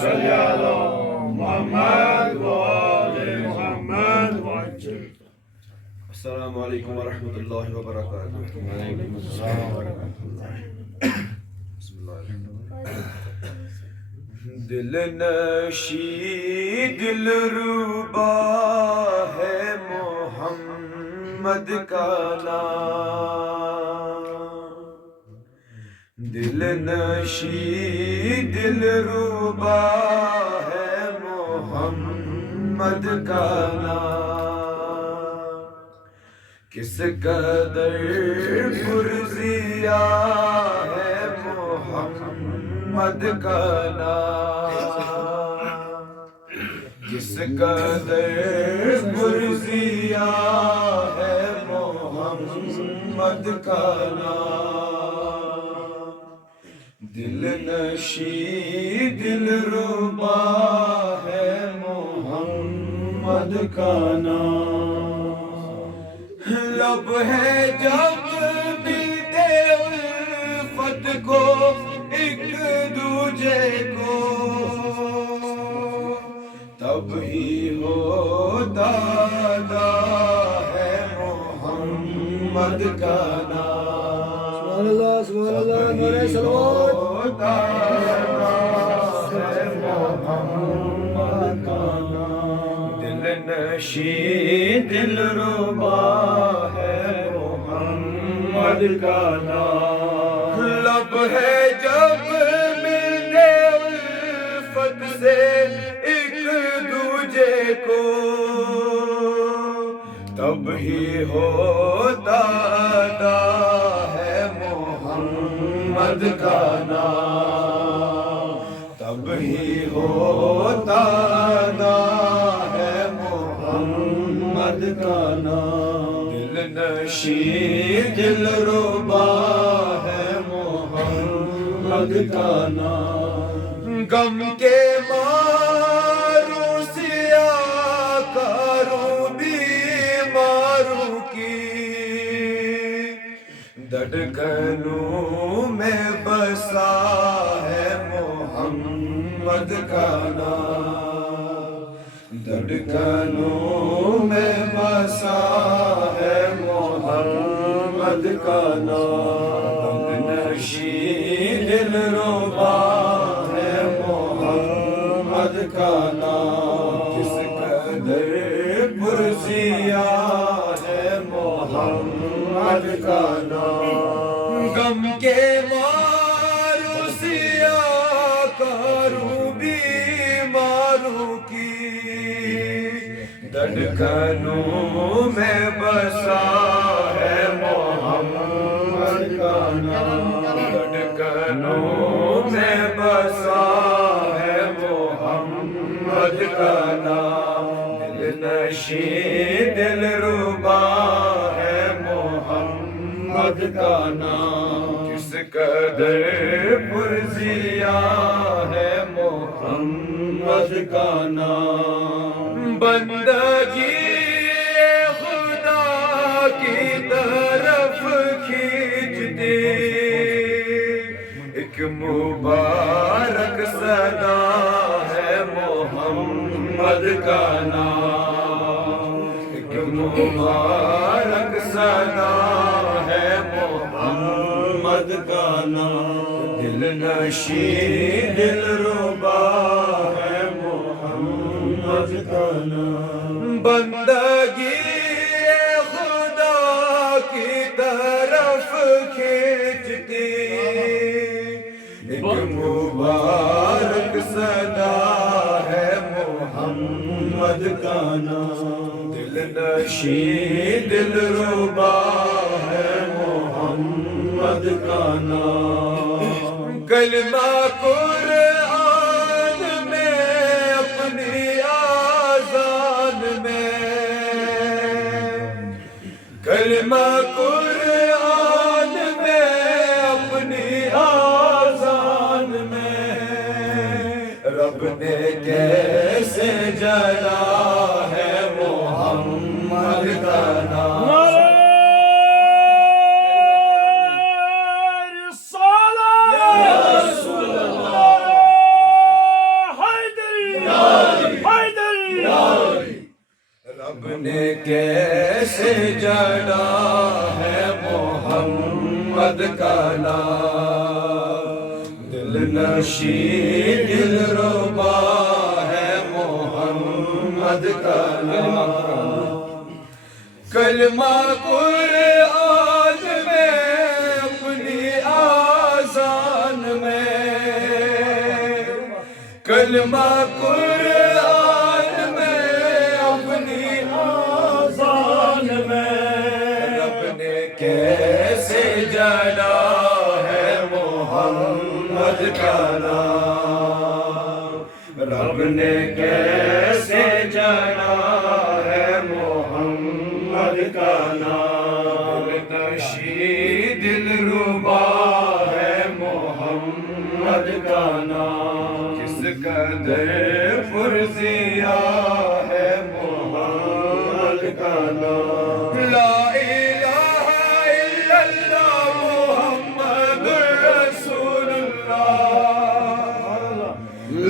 صل على محمد وآل محمد وعجل. السلام علیکم ورحمۃ اللہ وبرکاتہ. وعلیکم السلام ورحمۃ اللہ. بسم اللہ الرحمن الرحیم. دل نشی دل روبا ہے محمد کا نام. دل نشی دل روبا ہے محمد کا نام. کس قدر پرزیا ہے محمد کا نام. کس قدر پرزیا ہے محمد کا نام. دل نشی دل ربا ہے محمد کا نام. لب ہے جب ملتے الفت کو ایک دوجے کو تب ہی ہوتا ہے محمد کا نام. سبحان اللہ سبحان اللہ نعرہ صلوات. ہے محمد کا نام. دل نشی دل ربا ہے محمد کا نام. لب ہے جب ملتے الفت سے ایک دوجے کو تب ہی ہوتا ہے محمد کا نام. تب ہی ہوتا ہے محمد کا نام. دل نشی دل ربا ہے محمد کا نام. غم کے ماروں سیاہ کاروں بیماروں کی دھڑکنوں میں بسا ہے محمد کا نام. دھڑکنوں میں بسا ہے محمد کا نام. نشی دل ربا ہے محمد کا نام. کس قدر پرزیا ہے محمد کا نام. غم کے ماروں سیاہ کاروں بیماروں کی دھڑکنوں میں بسا ہے محمد کا نام. دھڑکنوں میں بسا ہے محمد کا نام. دل نشی دل ربا ہے محمد کا نام. کس قدر پرزیا ہے محمد کا نام. بندگی خدا کی طرف کھینچتی ایک مبارک صدا ہے محمد کا نام. ایک مبارک صدا ہے محمد کا نام. دل نشی دل ربا ہے محمد کا نام. بندگی خدا کی طرف کھینچتی ایک مبارک صدا ہے محمد کا نام. دل نشی دل ربا ہے محمد کا نام. کلمہ قرآن میں اپنی آذان میں کلمہ قرآن میں اپنی آذان میں رب نے کیسے جلا ہے محمد کا نام. کیسے جڑا ہے محمد کا نام، دل نشین دل ربا ہے محمد کا نام، کلمہ قرآن میں اپنی آذان میں، کلمہ قرآن میں اپنی آذان میں، رب نے کیسے جڑا ہے محمد کا نام، رب نے کیسے جڑا ہے محمد کا نام، دل نشین دل ربا ہے محمد کا نام، کس قدر پرزیا ہے محمد کا نام، لا الہ الا اللہ محمد رسول اللہ،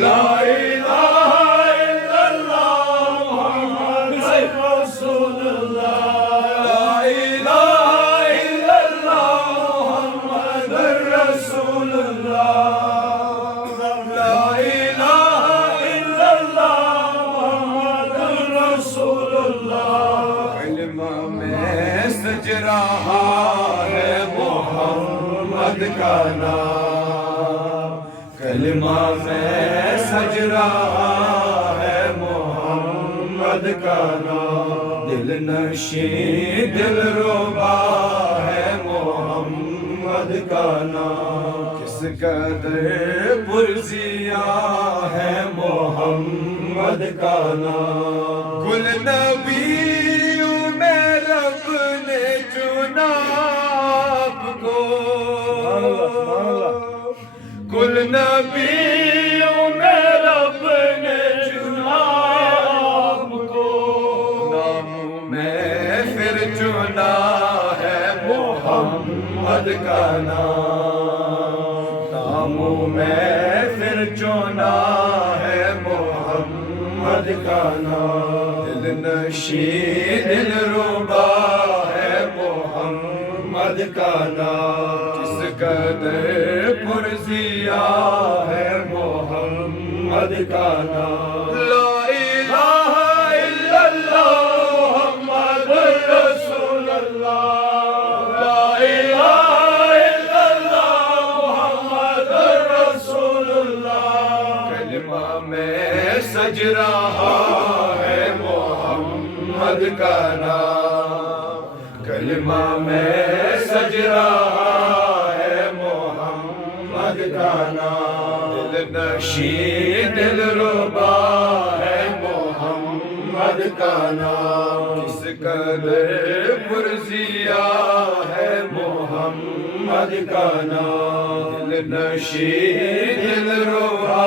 لا الہ الا اللہ محمد رسول اللہ، لا الہ الا اللہ محمد رسول اللہ، لا الہ الا اللہ محمد رسول اللہ، کلمہ میں سج رہا ہے محمد کا نام، کلمہ میں سج رہا ہے محمد کا نام، دل نشین دل ربا ہے محمد کا نام، کس قدر پرزیا ہے محمد کا نام، گل نبیوں میں رب نے چنا آپ کو، گل نبیوں میں رب نے چنا آپ کو، نام میں پھر چنا ہے محمد کا نام، نام میں پھر چنا ہے محمد کا نام، دل نشین دل ربا ہے محمد کا نام، کس قدر پرزیا ہے محمد کا نام، لا الہ الا اللہ محمد رسول اللہ، لا الہ الا اللہ محمد رسول اللہ، کلمہ میں سج رہا ہے محمد کا نام، کلمہ میں سج رہا ہے محمد کا نام، دل نشین دل ربا ہے محمد کا نام، کس قدر پرزیا ہے محمد کا نام، دل نشین دل ربا